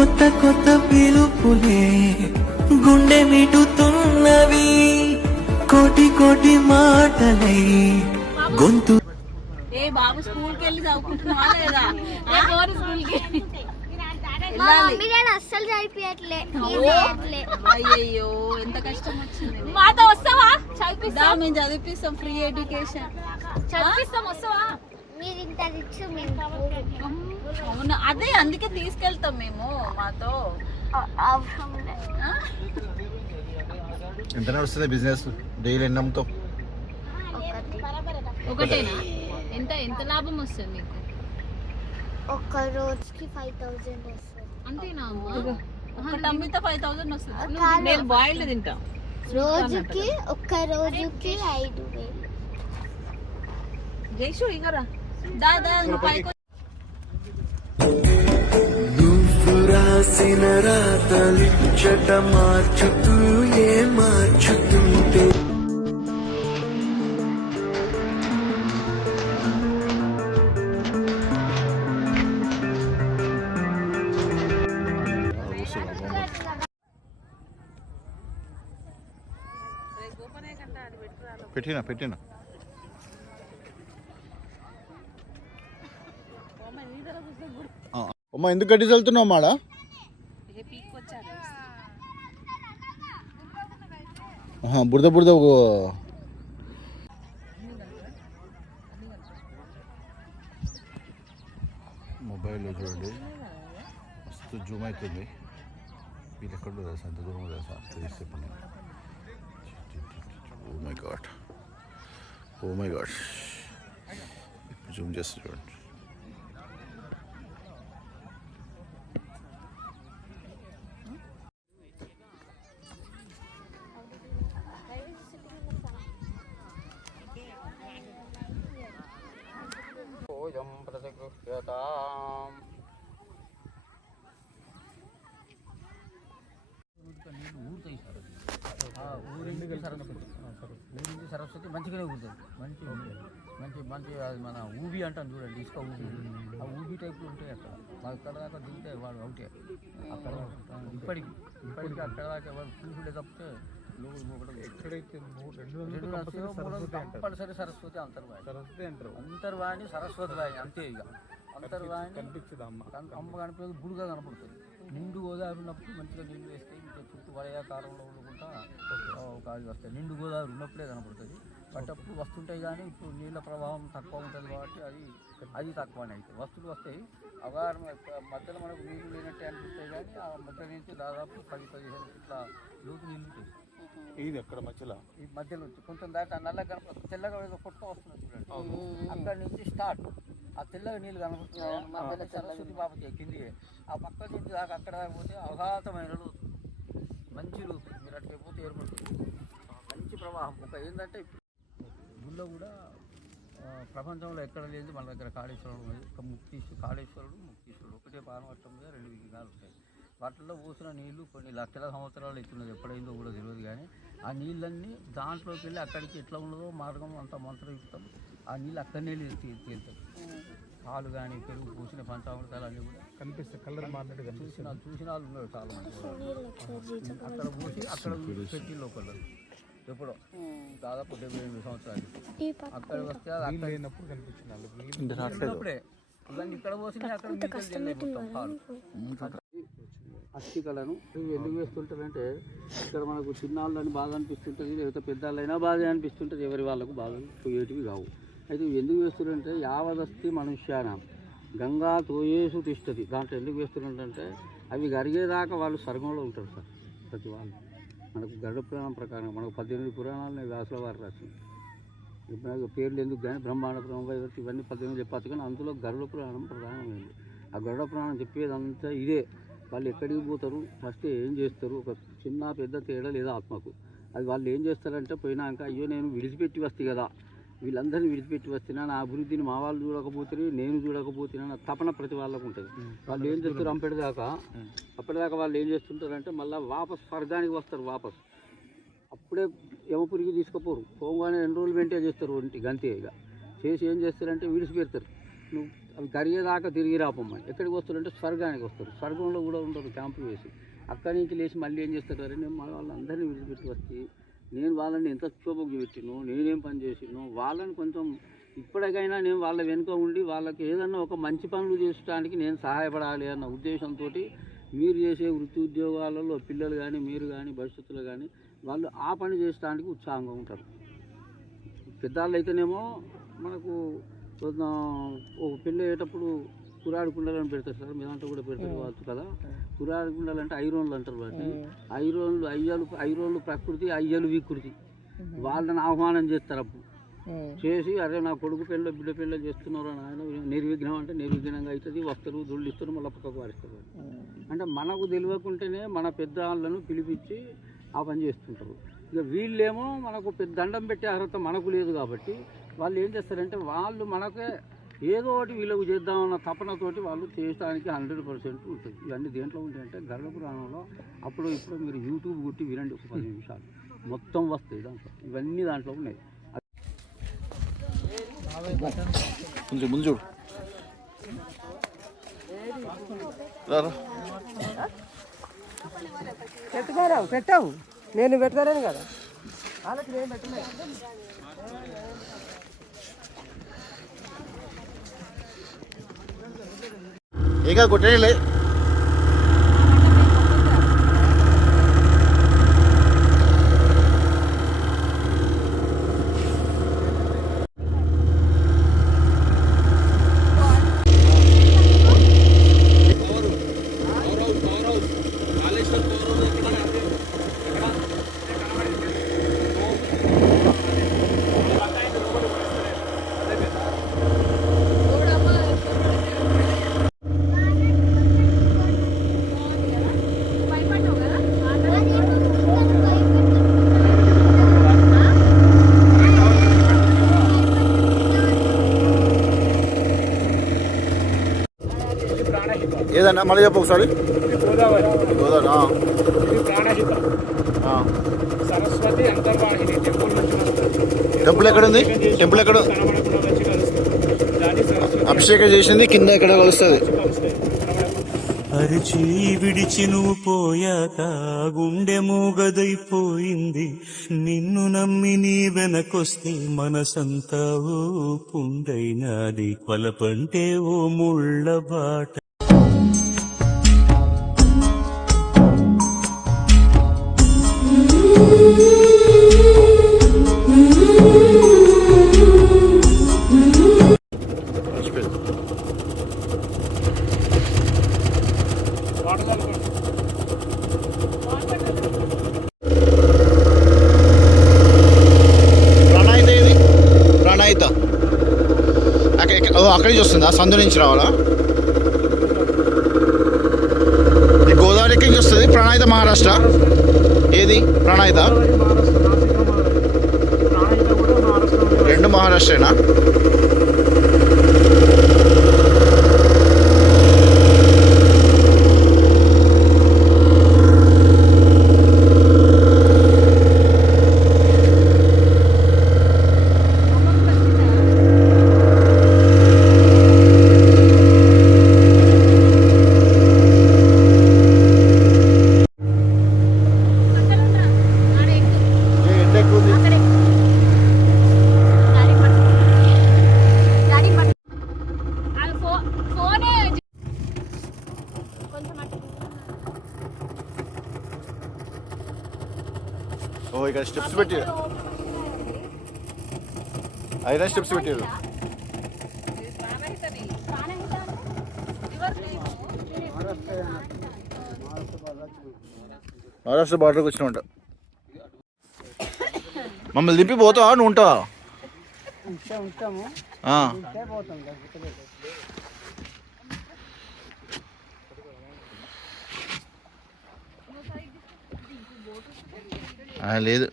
కొత్త కొత్త పిలుపులే గుండె మిటుతున్నవి, కోటి కోటి మాటలై గొంతు. ఏ బాబు స్కూల్ కి వెళ్ళి చదువుకుంటున్నావా లేదా? స్కూల్ కి అస్సలు చదివియట్లే. అయ్యయ్యో ఎంత కష్టం వచ్చింది. మాతో వస్తావా? చదివిస్తా. మేము చదివిస్తాం, ఫ్రీ ఎడ్యుకేషన్ చదివిస్తాం. వస్తావా? మీరు ఇంత రిచ్. అవును, అదే అందుకే తీసుకెళ్తాం మేము మాతో. అవసరం లేదు. ఎంత నడుస్తుంది బిజినెస్? డైలీ ఎన్ని అమ్ముతావు? ఒకటేనా? ఎంత ఎంత లాభం వస్తుంది మీకు? ఒక రోజుకి 5,000 వస్తుంది. అంతేనా? ఒకటి అమ్మితే 5,000 వస్తుంది. నేను బాయిల్డ్ తింటా. రోజుకి ఒక్క రోజుకి 5,000. జైషు ఇగరా దాదా పైకి. నువ్వు రాసిన రాతలు చట మార్చుతూ ఏ మార్చుతుంటే పెట్టినా అమ్మ, ఎందుకు గడ్డి చల్లుతున్నావు మాడ? బురద బురద మొబైల్లో చూడండి, మస్తు జూమ్ అవుతుంది. వీళ్ళు ఎక్కడ తెలుసా, ఎంత దూరం తెలుసా? తెలిస్తే పని. ఓ మై గాడ్, ఇప్పుడు జూమ్ చేస్తే చూడండి. ఊరించి సరస్వతి మంచిగానే ఊరుతుంది. మంచి మంచి మంచి అది మన ఊబి అంటాం చూడండి, ఇసుక ఊబి. ఆ ఊబి టైప్లో ఉంటాయి అక్కడ. మాకు ఇక్కడ దాకా దిగితే వాడు అవుటే అక్కడ. ఇప్పటికి అక్కడ దాకా వాడు చూసుడే తప్పితే ఎక్కడైతే కంపల్సరీ సరస్వతి అంతర్వాణి సరస్వతి వాణి అంతే. ఇక అంతర్వాణి కనిపించదు. అమ్మ కనిపించదు, గుడిగా కనపడుతుంది. నిండు గోదావరి ఉన్నప్పుడు మంచిగా నీళ్ళు వేస్తే ఇంకా చుట్టూ వలయాకారంలో ఉండకుండా ఒక అది వస్తాయి. నిండు గోదావరి ఉన్నప్పుడే కనపడుతుంది. పట్టప్పుడు వస్తుంటాయి, కానీ ఇప్పుడు నీళ్ళ ప్రభావం తక్కువ ఉంటుంది కాబట్టి అది తక్కువనే అవుతుంది. వస్తువులు వస్తాయి, అవగాహన మధ్యలో మనకు నీళ్ళు లేనట్టే అనిపిస్తాయి, కానీ ఆ మధ్య నుంచి దాదాపు 10-15 ఇట్లా లోతు నీళ్ళు ఉంటాయి. ఇది ఎక్కడ మధ్యలో? ఈ మధ్యలో కొంచెం దాకా నల్లగా కనపడుతుంది, తెల్లగా ఫోటో వస్తుంది చూడండి. అక్కడి నుంచి స్టార్ట్ ఆ తెల్లగా నీళ్ళు కనపడుతున్నాయి. సరస్వతి బాబు కింది ఆ పక్క నుంచి దాకా అక్కడ దాకా పోతే అఘాతమైన లోతు, మంచి లోతు. మీరు అట్లా పోతే ఏర్పడుతుంది మంచి ప్రవాహం. ఒక ఏంటంటే గుళ్ళో కూడా ప్రపంచంలో ఎక్కడ లేదు మన దగ్గర కాళేశ్వరుడు ఉంది. ఒక కాళేశ్వరుడు ముక్తీశ్వరుడు ఒకటే పానవట్టం మీద 2 విగ్రహాలు ఉంటాయి. వాటిల్లో పోసిన నీళ్లు కొన్ని లక్షల సంవత్సరాలు ఎత్తున్నది, ఎప్పుడైందో కూడా తెలియదు. కానీ ఆ నీళ్ళన్నీ దాంట్లోకి వెళ్ళి అక్కడికి ఎట్లా ఉన్నదో మార్గం అంతా మంత్రయుక్తం. ఆ నీళ్ళు అక్కడనే తేలుతాయి. పాలు కానీ పెరుగు పోసిన పంచామృతాలు అన్నీ కూడా కనిపిస్తాయి. కలర్ మారినట్టు చూసిన వాళ్ళు ఉన్నారు చాలా మంది. అక్కడ పోసి అక్కడ పెట్టి లోపల ఎప్పుడో దాదాపు 78 సంవత్సరాలు అక్కడ వస్తే అది అప్పుడే ఇవన్నీ ఇక్కడ పోసింది అక్కడ పాలు. అస్థికలను ఎందుకు వేస్తుంటారంటే ఇక్కడ మనకు చిన్నాళ్ళని బాధ అనిపిస్తుంటుంది, లేకపోతే పెద్దవాళ్ళైనా బాధ అనిపిస్తుంటుంది. ఎవరి వాళ్ళకు బాధ పోయేటివి కావు. అయితే ఎందుకు వేస్తున్నారంటే యావదస్తి మనుష్యానం గంగా తోయేసు తిష్టది. దాంట్లో ఎందుకు వేస్తున్నారంటే అవి గరిగేదాకా వాళ్ళు స్వర్గంలో ఉంటారు సార్. ప్రతి వాళ్ళు మనకు గరుడ పురాణం ప్రకారం మనకు 18 పురాణాలను వ్యాసుల వారు రాసింది. ఇప్పుడు పేర్లు ఎందుకు కానీ బ్రహ్మాండ బ్రహ్మవైవర్తి ఇవన్నీ 18 చెప్పచ్చు, కానీ అందులో గరుడ పురాణం ప్రధానమైంది. ఆ గరుడ పురాణం చెప్పేదంతా ఇదే. వాళ్ళు ఎక్కడికి పోతారు, ఫస్ట్ ఏం చేస్తారు, ఒక చిన్న పెద్ద తేడా లేదా ఆత్మకు. అది వాళ్ళు ఏం చేస్తారంటే పోయినాక అయ్యో నేను విడిచిపెట్టి వస్తే కదా, వీళ్ళందరినీ విడిచిపెట్టి వస్తున్నా, నా అభివృద్ధిని మా వాళ్ళు చూడకపోతే నేను చూడకపోతున్నా నా తపన ప్రతి వాళ్ళకు ఉంటుంది. వాళ్ళు ఏం చేస్తారు అప్పటిదాకా వాళ్ళు ఏం చేస్తుంటారంటే మళ్ళీ వాపస్ స్వర్గానికి వస్తారు. వాపస్ అప్పుడే యమపురికి తీసుకుపోరు, పోగానే ఎన్రోల్మెంటే చేస్తారు ఒంటి గంతే. ఇక చేసి ఏం చేస్తారంటే విడిచిపెడతారు. నువ్వు అవి కరిగేదాకా తిరిగి రాపమ్మని. ఎక్కడికి వస్తారంటే స్వర్గానికి వస్తారు. స్వర్గంలో కూడా ఉంటారు క్యాంపు వేసి. అక్కడి నుంచి లేచి మళ్ళీ ఏం చేస్తారు, అరే నేను వాళ్ళందరినీ విడిచిపెట్టి వచ్చి నేను వాళ్ళని ఎంత క్షోభకు పెట్టినో, నేనేం పని చేసినో వాళ్ళని కొంచెం ఇప్పటికైనా నేను వాళ్ళ వెనుక ఉండి వాళ్ళకి ఏదన్నా ఒక మంచి పనులు చేయడానికి నేను సహాయపడాలి అన్న ఉద్దేశంతో మీరు చేసే వృత్తి ఉద్యోగాలలో పిల్లలు కానీ మీరు కానీ భవిష్యత్తులో కానీ వాళ్ళు ఆ పని చేయడానికి ఉత్సాహంగా ఉంటారు. పెద్దవాళ్ళు అయితేనేమో మనకు ఒక పెళ్ళి అయ్యేటప్పుడు కురాడు కుండలను పెడతారు సార్, మీ దాంట్లో కూడా పెడతారు కావచ్చు కదా. కురాడు కుండలు అంటే ఐరోన్లు అంటారు వాటిని. ఐరోన్లు ప్రకృతి, అయ్యలు వికృతి. వాళ్ళని ఆహ్వానం చేస్తారు అప్పుడు చేసి, అరే నా కొడుకు పెళ్ళి బిడ్డ పెళ్ళి చేస్తున్నారు ఆయన నిర్విఘ్నం అంటే నిర్విఘ్నంగా అవుతుంది, వస్తారు దొల్లిస్తారు మళ్ళీ పక్కకు వారిస్తారు. అంటే మనకు తెలియకుంటేనే మన పెద్ద వాళ్ళను పిలిపించి ఆ పని చేస్తుంటారు. ఇక వీళ్ళేమో మనకు పెద్ద దండం పెట్టే అర్హత మనకు లేదు కాబట్టి వాళ్ళు ఏం చేస్తారంటే వాళ్ళు మనకే ఏదో ఒకటి వీళ్ళకు చేద్దామన్న తపనతోటి వాళ్ళు చేయడానికి 100% ఉంటుంది. ఇవన్నీ దేంట్లో ఉంటాయంటే గరుడ పురాణంలో అప్పుడు ఇప్పుడు మీరు యూట్యూబ్ కొట్టి వినండి ఒక 10 నిమిషాలు మొత్తం వస్తాయి దాంట్లో. ఇవన్నీ దాంట్లో ఉన్నాయి. ముందు చూడు పెట్టుకోరావు పెట్టావు, నేను పెట్టుకోలేను కదా, వాళ్ళకి నేను పెట్టలేదు. ఏగా కొట్టేయలే ఏదన్నా మళ్ళీ చెప్పు ఒకసారి. గోదావరి సరస్వతి అంతర్వాహిని టెంపుల్ నుంచి టెంపుల్ ఎక్కడ ఉంది? టెంపుల్ ఎక్కడ? అభిషేకం చేసింది కింద ఎక్కడ కలుస్తుంది? అరిచి విడిచి నువ్వు పోయాక గుండె మూగదైపోయింది, నిన్ను నమ్మి నీ వెనకొస్తే మనసంతా ఓ పుండైనాది, కొలపంటే ఓ ముళ్ళ బాట. అక్కడి నుంచి వస్తుందా? సందు నుంచి రావాలా? గోదావరి ఎక్కడి నుంచి వస్తుంది? ప్రణాయిత మహారాష్ట్ర. ఏది ప్రణాయిత? రెండు మహారాష్ట్రేనా? ఓ ఇక్కడ స్టెప్స్ పెట్టారు, అయినా స్టెప్స్ పెట్టారు. మహారాష్ట్ర బార్డర్కి వచ్చినామంట. మమ్మల్ని దింపి పోతావా? నువ్వు ఉంటావా? లేదు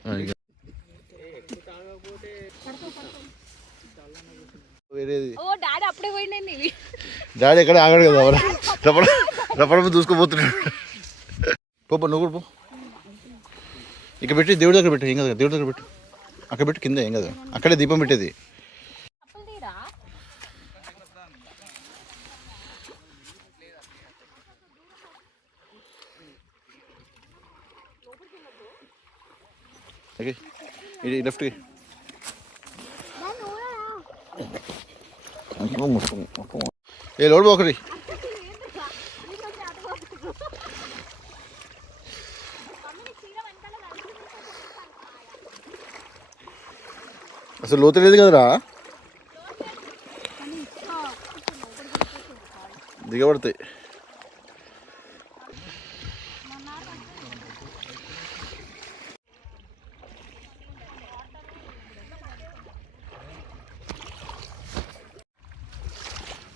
వేరేది. డాడీ ఎక్కడ ఆగాడు కదా, రప్పడమ్మ చూసుకోపోతున్నాడు. పో నువ్వు కూడా పో. ఇక్కడ పెట్టి దేవుడి దగ్గర పెట్టు, ఏం కదా, దేవుడి దగ్గర పెట్టు, అక్కడ పెట్టు, కింద ఏం కదా, అక్కడే దీపం పెట్టేది. ఓకే ఇది లెఫ్ట్కి ఏ లోడ్ పోకరి అసలు లోతు లేదు కదరా దిగబడతాయి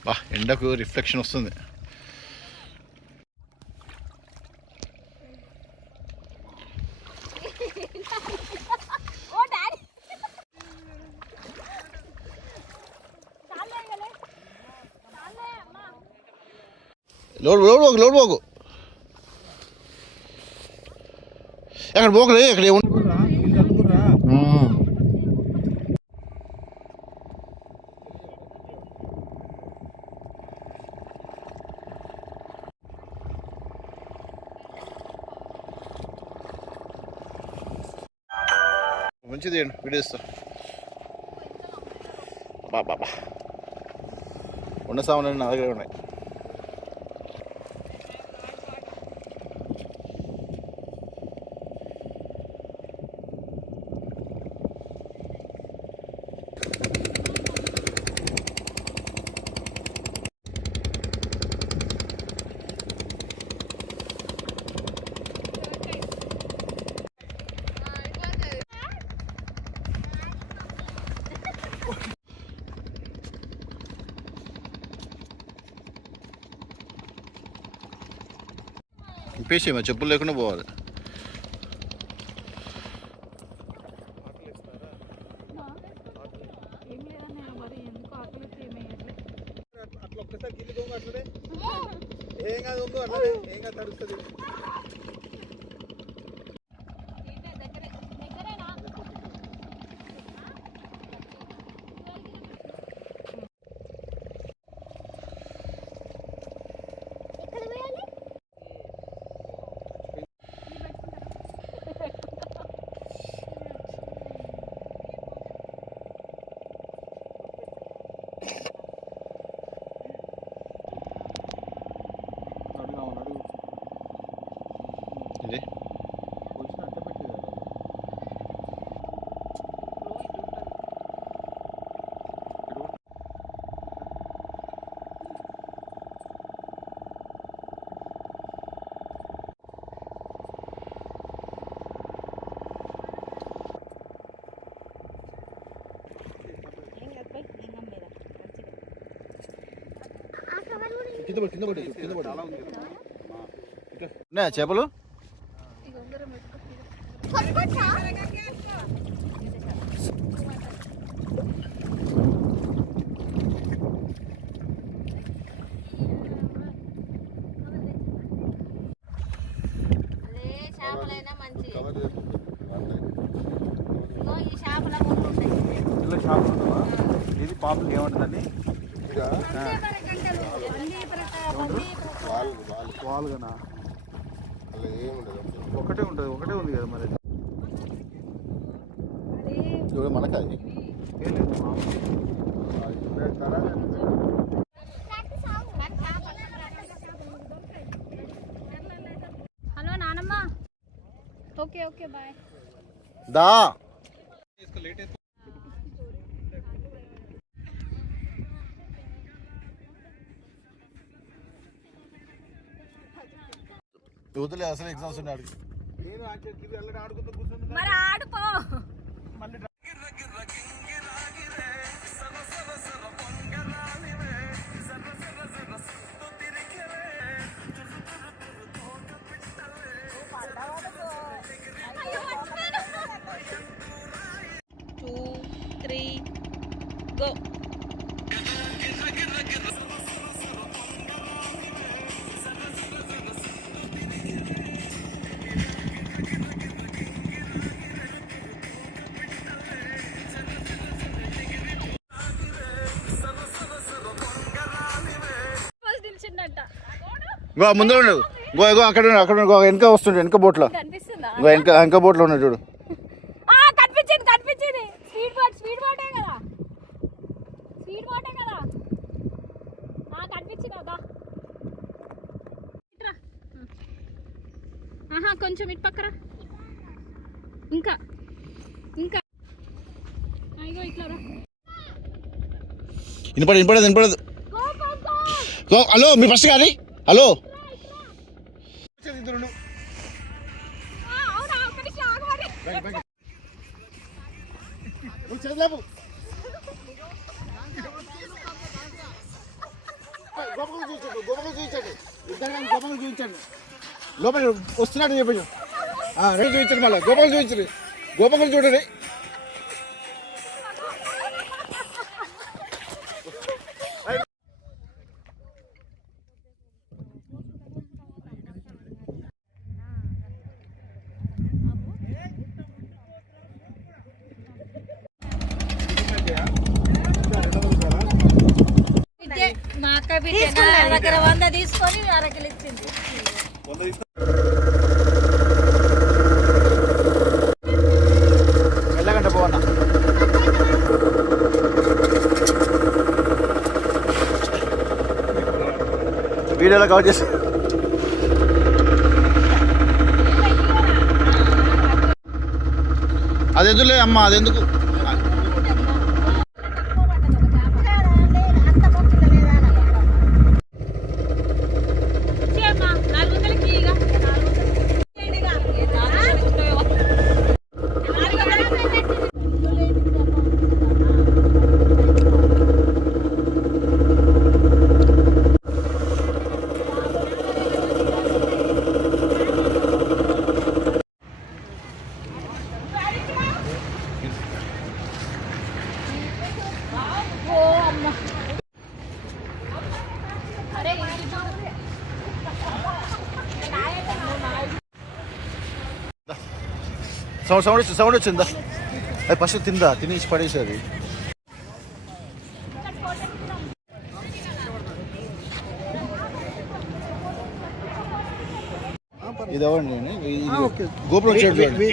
బా ఎండకు రిఫ్లెక్షన్ వస్తుంది లోడ్ పోకు అక్కడ పోకలే అక్కడ మంచిది వీడియో ఇస్తా బాబా ఉన్న సామాన్లు నా దగ్గర ఉన్నాయి ఇంపేసి మా చెప్పులు లేకుండా పోవాలి అట్లా ఒక్కసారి గిల్లి దొంగ అట్లనే ఏం కాదు ఏం కాదు తడుస్తుంది ఇది కింద పడి చేపలు చేపలైనా మంచి ఈ చేపల ఇలా షాప్ ఉంటుందా ఇది పాపలు ఏమంటుందండి వాల్గనా ఒకటే ఉంటుంది ఒకటే ఉంది కదా మరి మనకాయ ఏం లేదు హలో నానమ్మ ఓకే ఓకే బాయ్ దా వదిలే అసలు ఎగ్జామ్స్ ఉన్నాయి నేను ఆడుకుంటూ కూర్చుంది మరి ఆడుకో మళ్ళీ గో గో ముందు ఉండదు గో అక్కడ అక్కడ వెనక వస్తుండే వెనక బోట్లో కనిపిస్తుందా వెనక బోట్లో ఉన్నాడు చూడు కొంచెం ఇటు పక్కరా. ఇంకా ఇంకా అయ్యో ఇట్లా రా. వినపడదు. హలో మీ ఫస్ట్ కానీ హలో చూపించండి లోపల వస్తున్నట్టు చెప్పండి. రెండు చూపించండి, మళ్ళీ గోపాలు చూపించండి. గోపాలు చూడండి. మా అక్క బిడ్డ నా దగ్గర 100 తీసుకొని అరకిలు ఇచ్చింది. వెళ్ళగంట పోవన్నా. వీడియోలో కవర్ చేసి అది ఎందులే అమ్మ, అది ఎందుకు సౌండ్ వచ్చిందా? అది ఫస్ట్ తినేసి పడేసేది. ఇది అవ్వండి గోపురం చూడండి.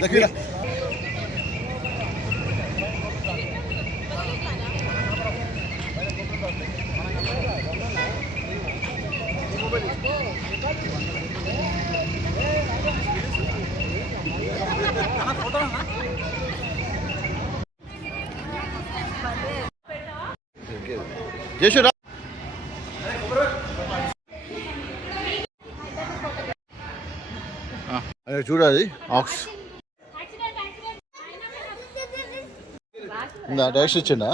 జేషురా చూడాలి ఆక్స్ డైరెక్షన్ ఇచ్చిండా?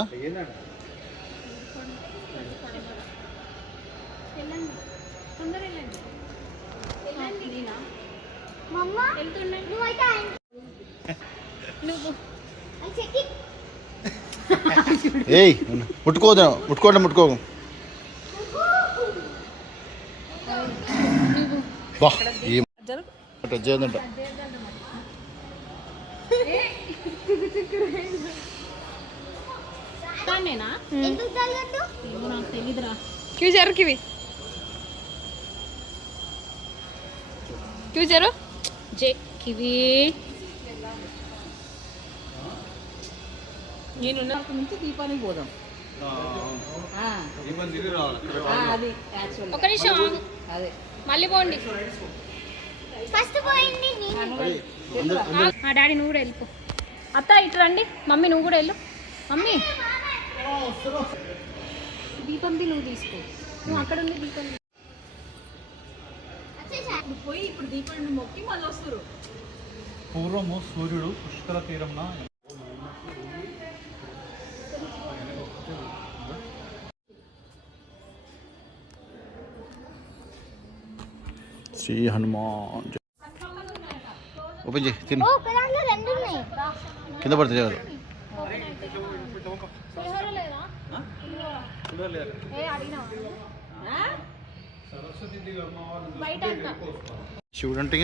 ఏయ్ ముట్టుకోకు బా ఏమంట. నేను నుంచి దీపానికి పోదాం. అది ఒక నిమిషం అదే మళ్ళీ పోండి. ఫస్ట్ పోయింది డాడీ నువ్వు కూడా వెళ్ళిపో. అత్త ఇటు రండి. మమ్మీ నువ్వు కూడా వెళ్ళు. మమ్మీ దీపంది నువ్వు తీసుకో. నువ్వు అక్కడ ఉండి దీపం పోయి ఇప్పుడు దీపాన్ని మొక్కి మళ్ళీ వస్తారు. పూర్వము సూర్యుడు పుష్కర తీరంన శ్రీ హనుమాన్ ఓపెన్ చేయి తిను. కింద పడితే చాలు. శివుడు అంటే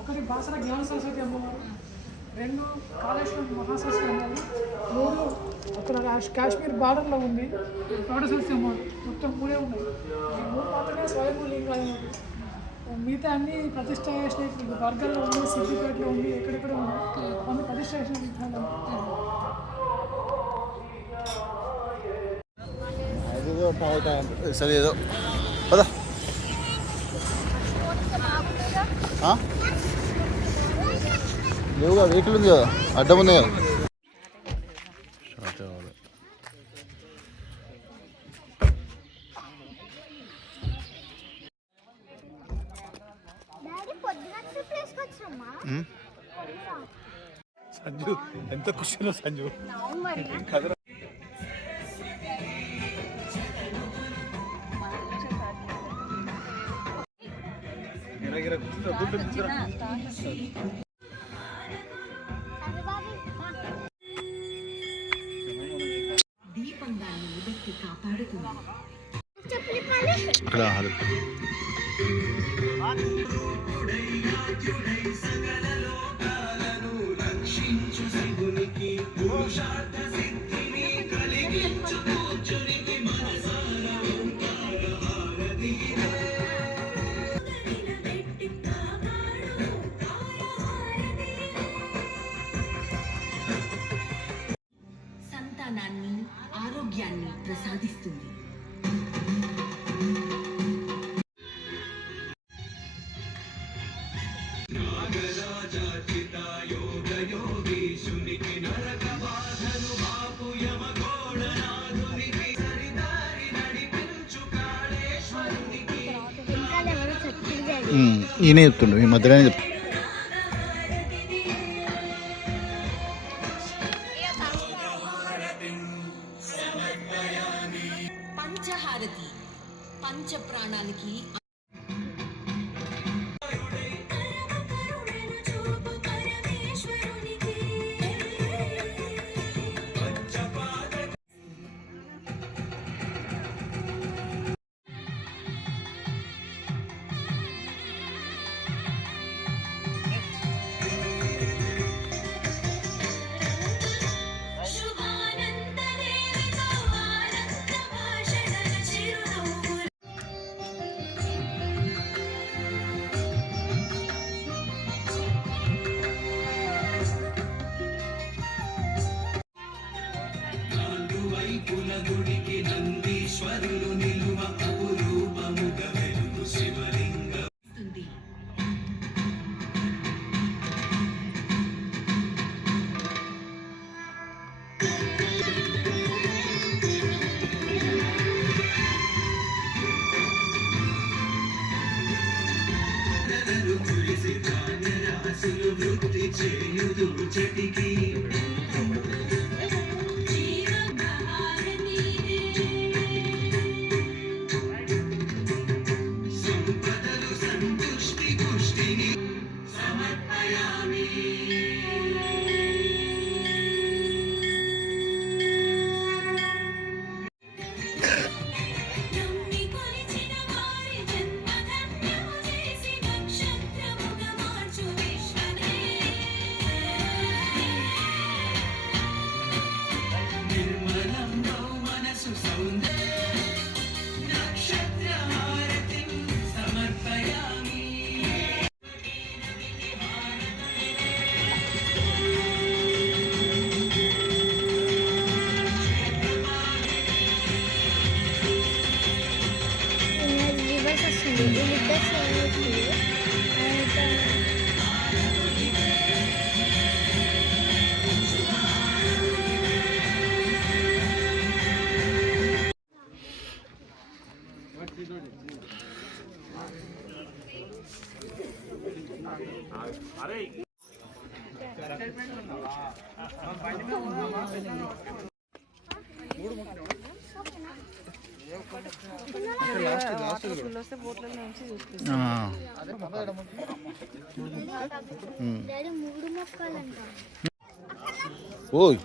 ఒకటి బాసర జ్ఞాన సరస్వతి అమ్మవారు, 2 కాళేశ్వరం మహాసరస్వతి అమ్మవారు, 3 అక్కడ కాశ్మీర్ బార్డర్లో ఉంది లోటస్ సింహం మొత్తం మూడే ఉన్నాయి ఈ మూడు మాత్రమే స్వయంభూ లింగాలు ఉన్నాయి. మిగతా అన్ని ప్రతిష్ట చేసిన వర్గాల్లో ఉంది, సిద్దిపేటలో ఉంది, ఎక్కడెక్కడ ఉంది అన్ని ప్రతిష్ట చేసిన విగ్రహాలు. సరే ఏదో పద. లేవుగా వెహికల్ ఉంది కదా, అడ్డం ఉంది కదా. సంజు ఎంత ఖుషిలో సంజు ఇక్కడ సంతానాన్ని, ఆరోగ్యాన్ని ప్రసాదిస్తుంది. ఈయనే చెప్తుండు, ఈ మధ్యలోనే చెప్తాడు. పంచహారతి పంచ ప్రాణానికి ఓయ్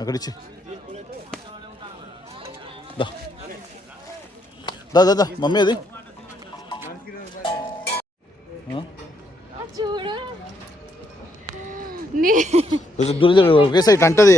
అక్కడ ఇచ్చి దా దా దా దా మమ్మీ అది చూడు దూరం ఒకేసారి ఇట్లా అంటది